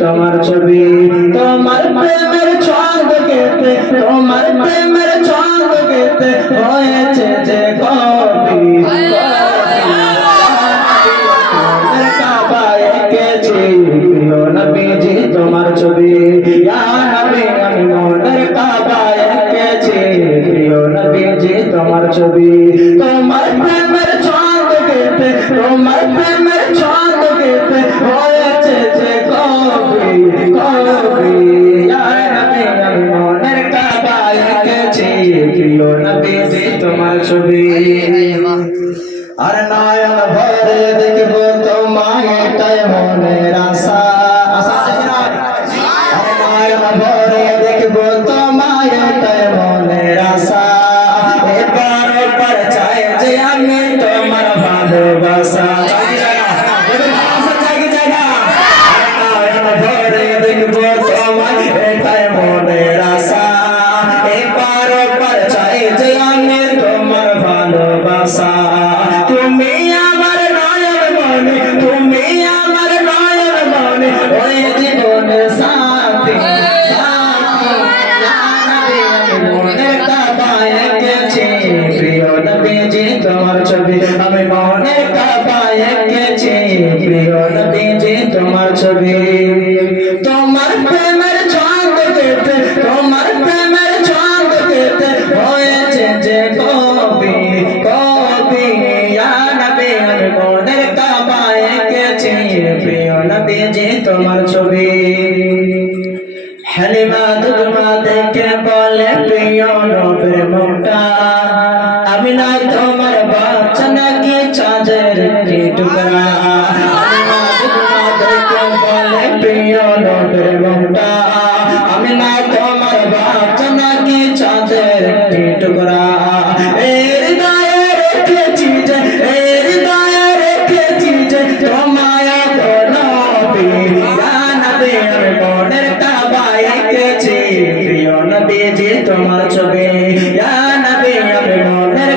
তোমার ছবি তোমার প্রেমের ছন্দ গেতে তোমার প্রেমের ছন্দ গেতে হয়েছে যে কবি কাবায় এঁকেছি প্রিয় নবীজি তোমার ছবি ইয়া নবী আমি মনের কাবায় এঁকেছি প্রিয় নবীজি তোমার ছবি তোমার প্রেমের ছন্দ গেতে তোমার প্রেমের ছন্দ গেতে হয়েছে যে কবি কবি ইয়া নবী আমি মনের কাবায় এঁকেছি প্রিয় নবীজি তোমার ছবি আর নয়ন ভরে দেখবো তোমায় এটাই মনের আশা আর নয়ন ভরে দেখবো তোমায় এটাই মনের আশা এবার এবার চাই যে আমি তোমার ভালোবাসা নয়ন ভরে দেখবো তোমায় এটাই মনের আশা এবার এবার চাই যে আমি তোমার ভালোবাসা তুমি আমার নয়ন মনে তুমি আমার নয়ন মনে ওই জীবনের সাথী মনের কাবায় এঁকেছি প্রিয় নবীজি তোমার ছবি আমি মনের কাবায় এঁকেছি প্রিয় নবীজি তোমার ছবি তোমার প্রেমের ছন্দ গেতে তোমার প্রেমের ছন্দ গেতে হয়েছে যে কবি কবি ইয়া নবী আমি মনের কাবায় এঁকেছি প্রিয় নবীজি তোমার ছবি হালিমা দুধমা দেখে বলে প্রিয় নবীর মুখটা আমি না তোমার বাচ্চা নাকি চাঁদের কি টুকরা হালিমা দুধমা দেখে বলে প্রিয় নবীর মুখটা আমি না তোমার বাচ্চা নাকি চাঁদের কি টুকরা হৃদয়ে রেখেছি যে হৃদয়ে রেখেছি যে তোমায় নবী ইয়া নবী আমি মনের কাবায় এঁকেছি প্রিয় নবীজি তোমার ছবি ইয়া নবী আমি মনের